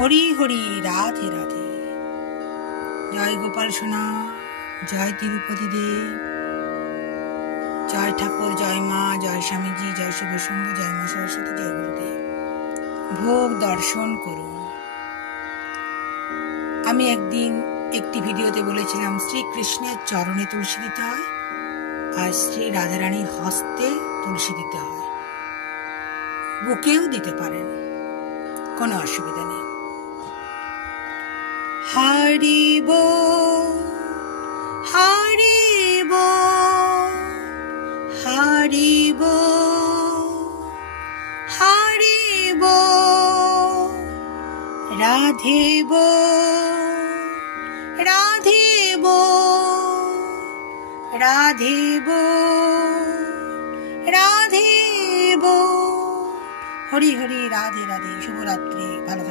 হরি হরি, রাধে রাধে। জয় গোপাল সোনা, জয় তিরুপতি দেব, জয় ঠাকুর, জয় মা, জয় স্বামীজি, জয় শিবশম্ভ, জয় মা সরস্বতী, জয় গুরুদেব। ভোগ দর্শন করুন। আমি একদিন একটি ভিডিওতে বলেছিলাম শ্রীকৃষ্ণের চরণে তুলসী দিতে হয় আর শ্রী রাধারানীর হস্তে তুলসী দিতে হয়। বুকেও দিতে পারেন, কোনো অসুবিধা নেই। হরি বল, হরি বল, হরি বল, হরি বল, রাধে বল, রাধে বল, রাধে বল, রাধে বল। হরি হরি, রাধে রাধে। শুভরাত্রি, ভালো।